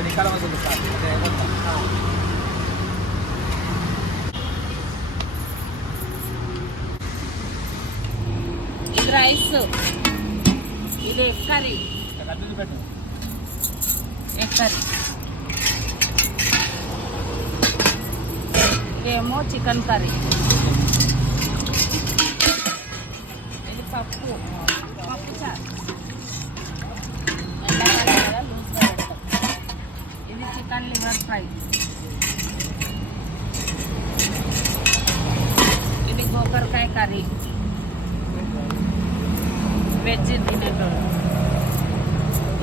ఇది రైస్, ఇది egg curry, ఇదేమో చికెన్ కర్రీ, ఇది పప్పు చారు, ఎండాకాలం కదా లూజ్గా పెడతాం. ఇది చికెన్ లివర్ ఫ్రై, ఇది గోకరకాయ కర్రీ వెజ్ తినేటోళ్ళు.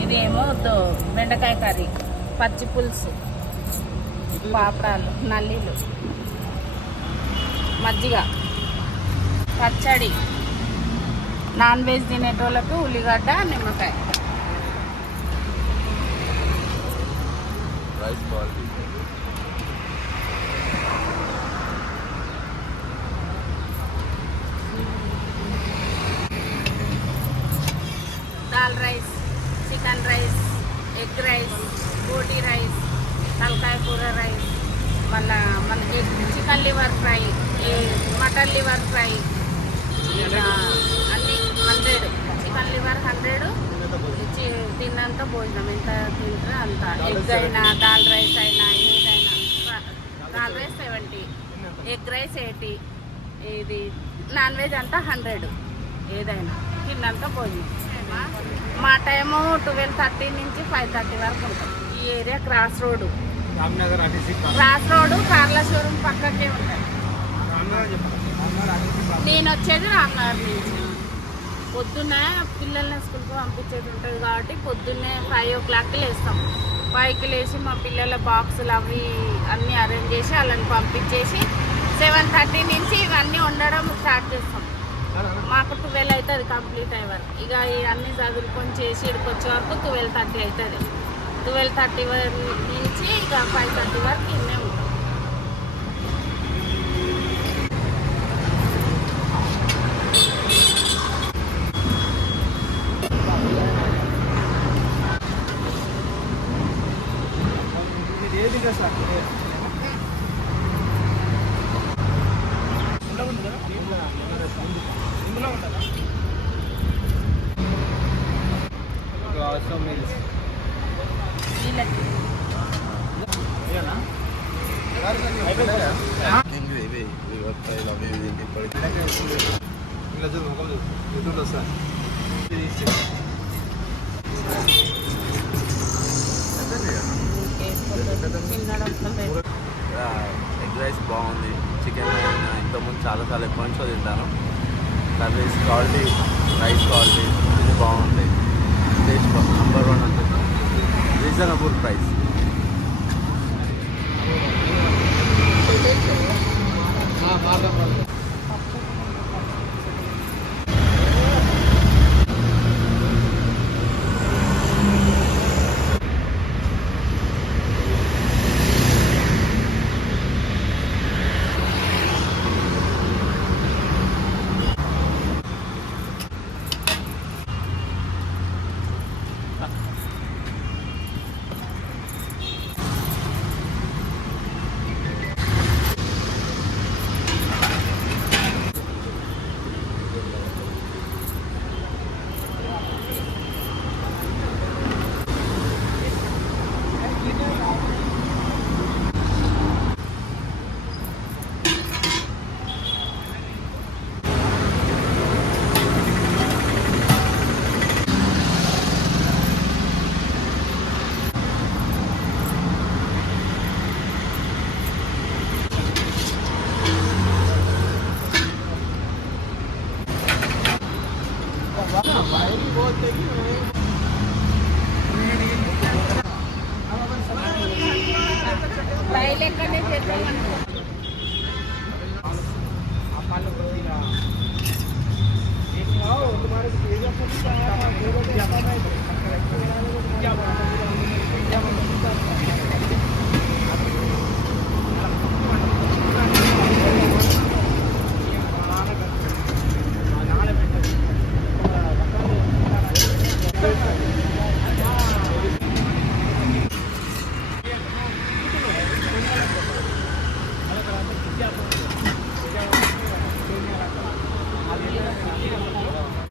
ఇది ఏమో బెండకాయ కర్రీ, పచ్చి పులుసు, పాపడాలు, నల్లీలు, మజ్జిగ, పచ్చడి, నాన్ వెజ్ తినేటోళ్ళకు ఉల్లిగడ్డ, నిమ్మకాయ. Dal rice, chicken rice, egg rice, బోటీ రైస్, తలకాయ కూర రైస్, మళ్ళా మన chicken liver fry, mutton liver fry, అన్నీ 100. చికెన్ లివర్ 100, తిన్నంత భోజనం ఎంత తింటారో అంత. ఎగ్ అయినా దాల్ రైస్ అయినా ఏదైనా. దాల్ రైస్ 70, ఎగ్ రైస్ 80, ఇది నాన్ వెజ్ అంతా 100, ఏదైనా తిన్నంత భోజనం. మా టైము 12:30 నుంచి 5:30 వరకు ఉంటుంది. ఈ ఏరియా క్రాస్ రోడ్డు, కార్ల షోరూమ్ పక్కకే ఉంటుంది. నేను వచ్చేది రామ్నగర్ నుంచి. పొద్దున్నే పిల్లల్ని స్కూల్కి పంపించేది ఉంటుంది కాబట్టి పొద్దున్నే 5 o'clockకి లేస్తాం. 5కి లేచి మా పిల్లల బాక్సులు అవి అన్నీ అరేంజ్ చేసి వాళ్ళని పంపించేసి 7:30 నుంచి ఇవన్నీ వండడం స్టార్ట్ చేస్తాం. మాకు 12 అవుతుంది కంప్లీట్ అయ్యే వరకు. ఇక అన్నీ చదువుకొని చేసి ఇక్కడికి వచ్చే వరకు 12:30 అవుతుంది. 12:30 నుంచి ఇక 5:30 వరకు ఇన్నే ఉంటాం. ఎగ్ రైస్ బాగుంది. చికెన్ ఇంతకుముందు చాలాసార్లు ఎప్పటి నుంచో తింటాను. కర్రీస్ క్వాలిటీ, రైస్ క్వాలిటీ ఇది బాగుంది. టేస్ట్ నంబర్ 1 అంటే రీజనబుల్ ప్రైస్. కొద్దిగా